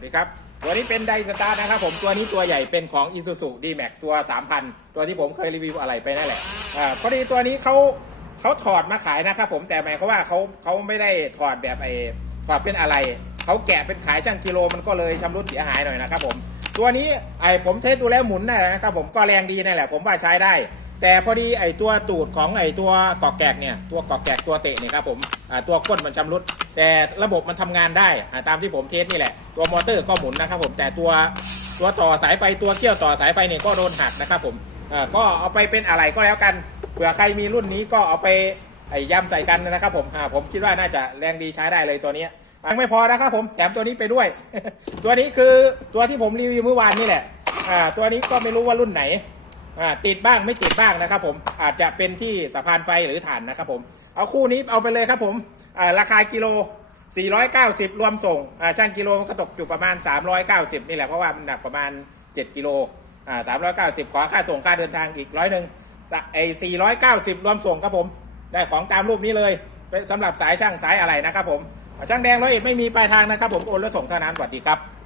วัสดีครับ ตัวนี้เป็นไดสตาร์นะครับผมตัวนี้ตัวใหญ่เป็นของ i s u z u D-Max ตัว 3,000 ตัวที่ผมเคยรีวิวอะไรไปนั่นแหละอ่าพอดีตัวนี้เขาเขาถอดมาขายนะครับผมแต่หมายความว่าเขาเขาไม่ได้ถอดแบบไอ้ถอดเป็นอะไรเขาแกะเป็นขายช่างกิโลมันก็เลยชำรุดเสียหายหน่อยนะครับผมตัวนี้ไอ้ผมเทสดูแล้วหมุนนะครับผมก็แรงดีนั่นแหละ ผมว่าใช้ได้ แต่พอดีไอตัวตูดของไอตัวกอกแกกเนี่ยตัวกอกแกกตัวเตะเนี่ยครับผมตัวก้นมันชำรุด แต่ระบบมันทำงานได้ตามที่ผมเทสนี่แหละตัวมอเตอร์ก็หมุนนะครับผมแต่ตัวตัวต่อสายไฟตัวเกี่ยวต่อสายไฟเนี่ยก็โดนหักนะครับผมก็เอาไปเป็นอะไรก็แล้วกันเผื่อใครมีรุ่นนี้ก็เอาไปไอ้ย่ำใส่กันนะครับผมผมคิดว่าน่าจะแรงดีใช้ได้เลยตัวนี้ยังไม่พอนะครับผมแถมตัวนี้ไปด้วย ตัวนี้คือตัวที่ผมรีวิวเมื่อวานนี่แหละตัวนี้ก็ไม่รู้ว่ารุ่นไหน อ่าติดบ้างไม่ติดบ้างนะครับผมอาจจะเป็นที่สะพานไฟหรือฐานนะครับผมเอาคู่นี้เอาไปเลยครับผมอ่าราคากิโล 490 รวมส่งอ่าช่างกิโลมันก็ตกอยู่ประมาณ 390 นี่แหละเพราะว่ามันหนักประมาณ 7 กิโลอ่า390 ขอค่าส่งค่าเดินทางอีกร้อยหนึ่งไอ้490 รวมส่งครับผม ได้ของตามรูปนี้เลยสำหรับสายช่างสายอะไรนะครับผมช่างแดงร้อยเอ็ดไม่มีปลายทางนะครับผมโอนแล้วส่งเท่านั้นสวัสดีครับ